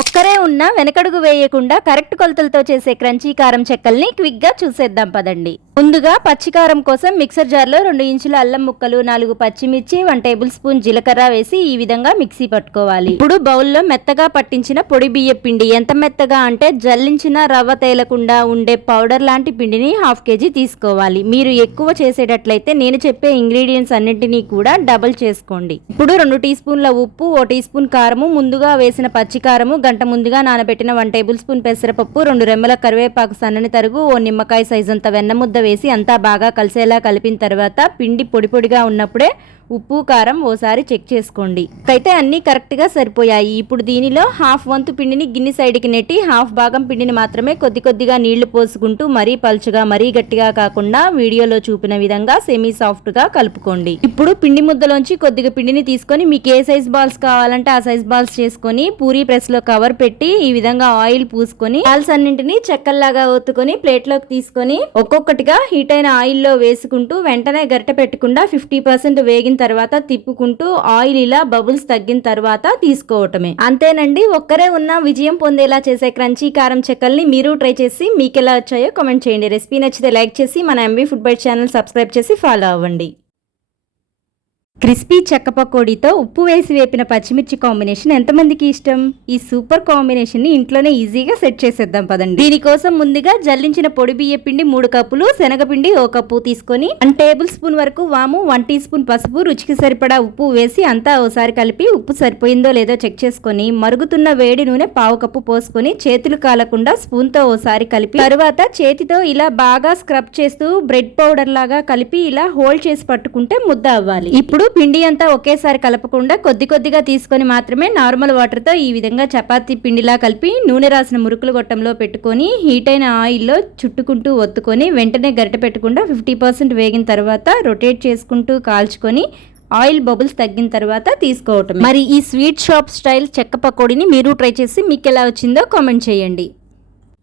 ఒక్కరే ఉన్నా వెనకడుగు వేయకుండా కరెక్ట్ కొలతలతో చేసే క్రంచీ కారం చెక్కల్ని క్విక్ గా చూసేద్దాం పదండి. ముందుగా పచ్చికారం కోసం మిక్సర్ జార్లో 2 ఇంచుల అల్లం ముక్కలు, 4 పచ్చిమిర్చి, 1 టేబుల్ స్పూన్ జీలకర్ర వేసి ఈ విధంగా మిక్సీ పట్టుకోవాలి. ఇప్పుడు బౌల్లో మెత్తగా పట్టించిన పొడి బియ్య పిండి, ఎంత మెత్తగా అంటే జల్లించిన రవ్వ తేలకుండా ఉండే పౌడర్ లాంటి పిండిని 1/2 కేజీ తీసుకోవాలి. మీరు ఎక్కువ చేసేటట్లయితే నేను చెప్పే ఇంగ్రీడియంట్స్ అన్నింటినీ కూడా డబుల్ చేసుకోండి. ఇప్పుడు 2 టీ స్పూన్ల ఉప్పు, 1 టీ స్పూన్ కారము, ముందుగా వేసిన పచ్చికారము, గంట ముందుగా నానబెట్టిన 1 టేబుల్ స్పూన్ పెసరపప్పు, 2 రెమ్మల కరివేపాకు సన్నని తరుగు, 1 నిమ్మకాయ సైజంత వెన్న ముద్ద వేసి అంతా బాగా కలిసేలా కలిపిన తర్వాత పిండి పొడి పొడిగా ఉన్నప్పుడే ఉప్పు కారం ఓసారి చెక్ చేసుకోండి. అయితే అన్నీ కరెక్ట్గా సరిపోయాయి. ఇప్పుడు దీనిలో 1/2 వంతు పిండిని గిన్నె సైడ్కి నెట్టి 1/2 భాగం పిండిని మాత్రమే కొద్ది కొద్దిగా నీళ్లు పోసుకుంటూ మరీ పలుచగా మరీ గట్టిగా కాకుండా వీడియోలో చూపిన విధంగా సెమీ సాఫ్ట్గా కలుపుకోండి. ఇప్పుడు పిండి ముద్దలోంచి కొద్దిగా పిండిని తీసుకొని మీకు ఏ సైజ్ బాల్స్ కావాలంటే ఆ సైజ్ బాల్స్ చేసుకొని పూరీ ప్రెస్లో కవర్ పెట్టి ఈ విధంగా ఆయిల్ పూసుకొని బాల్స్ అన్నింటినీ చెక్కల్లాగా ఒత్తుకొని ప్లేట్లోకి తీసుకొని ఒక్కొక్కటిగా హీట్ అయిన ఆయిల్లో వేసుకుంటూ వెంటనే గరిటె పెట్టకుండా 50% వేగిన తర్వాత తిప్పుకుంటూ ఆయిల్ ఇలా బబుల్స్ తగ్గిన తర్వాత తీసుకోవటమే. అంతేనండి, ఒక్కరే ఉన్న విజయం పొందేలా చేసే క్రంచీ కారం చెక్కల్ని మీరు ట్రై చేసి మీకు ఎలా వచ్చాయో కామెంట్ చేయండి. రెసిపీ నచ్చితే లైక్ చేసి మన MB food bite channel subscribe చేసి ఫాలో అవ్వండి. క్రిస్పీ చెక్క పకోడీతో ఉప్పు వేసి వేపిన పచ్చిమిర్చి కాంబినేషన్ ఎంతమందికి ఇష్టం? ఈ సూపర్ కాంబినేషన్ ని ఇంట్లోనే ఈజీగా సెట్ చేసేద్దాం పదండి. దీనికోసం ముందుగా జల్లించిన పొడి బియ్య పిండి 3 కప్పులు, శనగపిండి 1 కప్పు తీసుకొని 1 టేబుల్ స్పూన్ వరకు వాము, 1 టీ స్పూన్ పసుపు, రుచికి సరిపడా ఉప్పు వేసి అంతా ఒకసారి కలిపి ఉప్పు సరిపోయిందో లేదో చెక్ చేసుకొని మరుగుతున్న వేడి నూనె 1/2 కప్పు పోసుకొని చేతులు కాలకుండా స్పూన్ తో ఒకసారి కలిపి తరువాత చేతితో ఇలా బాగా స్క్రబ్ చేస్తూ బ్రెడ్ పౌడర్ లాగా కలిపి ఇలా హోల్డ్ చేసి పట్టుకుంటే ముద్ద అవ్వాలి. ఇప్పుడు పిండి అంతా ఒకేసారి కలపకుండా కొద్ది కొద్దిగా తీసుకొని మాత్రమే నార్మల్ వాటర్తో ఈ విధంగా చపాతీ పిండిలా కలిపి నూనె రాసిన మురుకుల గొట్టంలో పెట్టుకొని హీట్ అయిన ఆయిల్లో చుట్టుకుంటూ ఒత్తుకొని వెంటనే గరిటె పెట్టకుండా 50% వేగిన తర్వాత రొటేట్ చేసుకుంటూ కాల్చుకొని ఆయిల్ బబుల్స్ తగ్గిన తర్వాత తీసుకోవటం. మరి ఈ స్వీట్ షాప్ స్టైల్ చెక్క పకోడీని మీరు ట్రై చేసి మీకు ఎలా వచ్చిందో కామెంట్ చేయండి.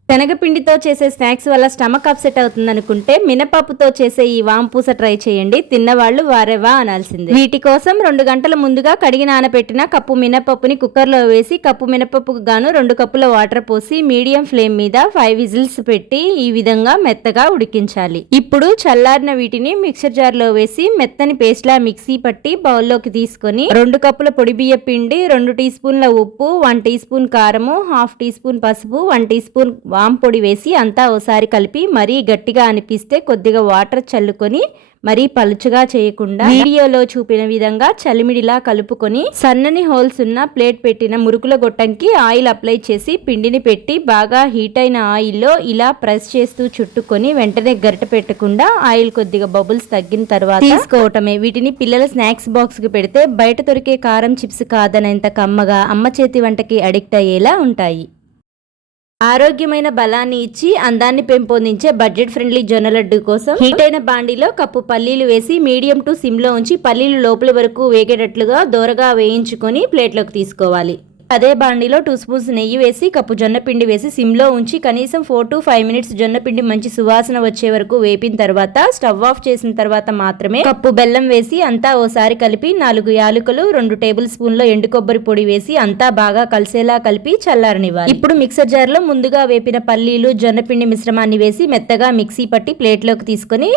శనగపిండితో చేసే స్నాక్స్ వల్ల స్టమక్ అప్సెట్ అవుతుంది అనుకుంటే మినపప్పుతో చేసే ఈ వాంపూస ట్రై చేయండి. తిన్నవాళ్ళు వారేవా అనాల్సిందే. వీటి కోసం 2 గంటల ముందుగా కడిగి నానబెట్టిన కప్పు మినపప్పుని కుక్కర్లో వేసి కప్పు మినపప్పుకు గాను 2 కప్పుల వాటర్ పోసి మీడియం ఫ్లేమ్ మీద 5 విజిల్స్ పెట్టి ఈ విధంగా మెత్తగా ఉడికించాలి. ఇప్పుడు చల్లారిన వీటిని మిక్సర్ జార్లో వేసి మెత్తని పేస్ట్ లా మిక్సీ పట్టి బౌల్లోకి తీసుకొని 2 కప్పుల పొడి బియ్య పిండి, 2 టీ స్పూన్ల ఉప్పు, 1 టీ స్పూన్ కారము, 1/2 టీ స్పూన్ పసుపు, 1 టీ స్పూన్ వామ్ పొడి వేసి అంతా ఒకసారి కలిపి మరీ గట్టిగా అనిపిస్తే కొద్దిగా వాటర్ చల్లుకొని మరీ పలుచగా చేయకుండా వీడియోలో చూపిన విధంగా చలిమిడిలా కలుపుకొని సన్నని హోల్స్ ఉన్న ప్లేట్ పెట్టిన మురుకుల గొట్టంకి ఆయిల్ అప్లై చేసి పిండిని పెట్టి బాగా హీట్ అయిన ఆయిల్లో ఇలా ప్రెస్ చేస్తూ చుట్టుకొని వెంటనే గరిటె పెట్టకుండా ఆయిల్ కొద్దిగా బబుల్స్ తగ్గిన తర్వాత తీసుకోవటమే. వీటిని పిల్లల స్నాక్స్ బాక్స్ కి పెడితే బయట దొరికే కారం చిప్స్ కాదనేంత కమ్మగా అమ్మ చేతి వంటకి అడిక్ట్ అయ్యేలా ఉంటాయి. ఆరోగ్యమైన బలాన్ని ఇచ్చి అందాన్ని పెంపొందించే బడ్జెట్ ఫ్రెండ్లీ జొన్న లడ్డు కోసం హీట్ అయిన బాండీలో కప్పు పల్లీలు వేసి మీడియం టు సిమ్ లో ఉంచి పల్లీలు లోపల వరకు వేగేటట్లుగా దోరగా వేయించుకొని ప్లేట్లోకి తీసుకోవాలి. అదే బాండీలో 2 స్పూన్స్ నెయ్యి వేసి కప్పు జొన్న పిండి వేసి సిమ్లో ఉంచి కనీసం 4 to 5 మినిట్స్ జొన్న పిండి మంచి సువాసన వచ్చే వరకు వేపిన తర్వాత స్టవ్ ఆఫ్ చేసిన తర్వాత మాత్రమే కప్పు బెల్లం వేసి అంతా ఓసారి కలిపి 4 యాలకులు, 2 టేబుల్ స్పూన్ల ఎండు కొబ్బరి పొడి వేసి అంతా బాగా కలిసేలా కలిపి చల్లారనివ్వాలి. ఇప్పుడు మిక్సర్ జార్లో ముందుగా వేపిన పల్లీలు, జొన్న పిండి మిశ్రమాన్ని వేసి మెత్తగా మిక్సీ పట్టి ప్లేట్లోకి తీసుకొని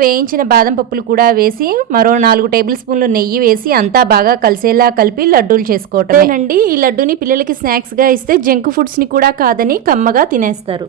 వేయించిన బాదం పప్పులు కూడా వేసి మరో 4 టేబుల్ స్పూన్లు నెయ్యి వేసి అంతా బాగా కలిసేలా కలిపి లడ్డూలు చేసుకోవటమేనండి. ఈ లడ్డూని పిల్లలకి స్నాక్స్ గా ఇస్తే జంక్ ఫుడ్స్ ని కూడా కాదని కమ్మగా తినేస్తారు.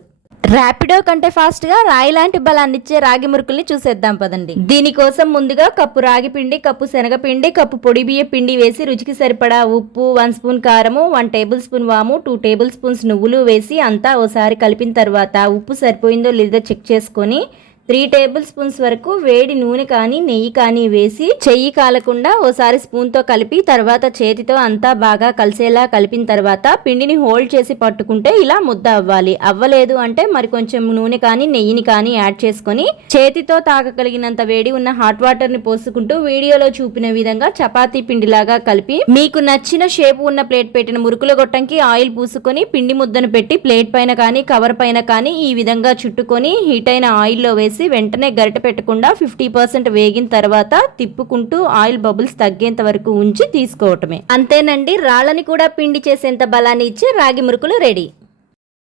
ర్యాపిడో కంటే ఫాస్ట్ గా రాయి లాంటి బలాన్ని ఇచ్చే రాగి మురుకుల్ని చూసేద్దాం పదండి. దీనికోసం ముందుగా కప్పు రాగి పిండి, కప్పు శనగపిండి, కప్పు పొడి బియ్య పిండి వేసి రుచికి సరిపడా ఉప్పు, 1 స్పూన్ కారము, 1 టేబుల్ స్పూన్ వాము, 2 టేబుల్ స్పూన్స్ నువ్వులు వేసి అంతా ఓసారి కలిపిన తర్వాత ఉప్పు సరిపోయిందో లేదో చెక్ చేసుకొని 3 టేబుల్ స్పూన్స్ వరకు వేడి నూనె కానీ నెయ్యి కానీ వేసి చెయ్యి కాలకుండా ఓసారి స్పూన్తో కలిపి తర్వాత చేతితో అంతా బాగా కలిసేలా కలిపిన తర్వాత పిండిని హోల్డ్ చేసి పట్టుకుంటే ఇలా ముద్ద అవ్వాలి. అవ్వలేదు అంటే మరి కొంచెం నూనె కానీ నెయ్యిని కానీ యాడ్ చేసుకొని చేతితో తాకగలిగినంత వేడి ఉన్న హాట్ వాటర్ ని పోసుకుంటూ వీడియోలో చూపిన విధంగా చపాతీ పిండిలాగా కలిపి మీకు నచ్చిన షేప్ ఉన్న ప్లేట్ పెట్టిన మురుకుల గొట్టంకి ఆయిల్ పూసుకొని పిండి ముద్దను పెట్టి ప్లేట్ పైన కానీ కవర్ పైన కానీ ఈ విధంగా చుట్టుకొని హీట్ అయిన ఆయిల్లో వేసి వేసి వెంటనే గరిటె పెట్టకుండా 50% వేగిన తర్వాత తిప్పుకుంటూ ఆయిల్ బబుల్స్ తగ్గేంత వరకు ఉంచి తీసుకోవటమే. అంతేనండి, రాళ్ళని కూడా పిండి చేసేంత బలాన్ని ఇచ్చే రాగి మురుకులు రెడీ.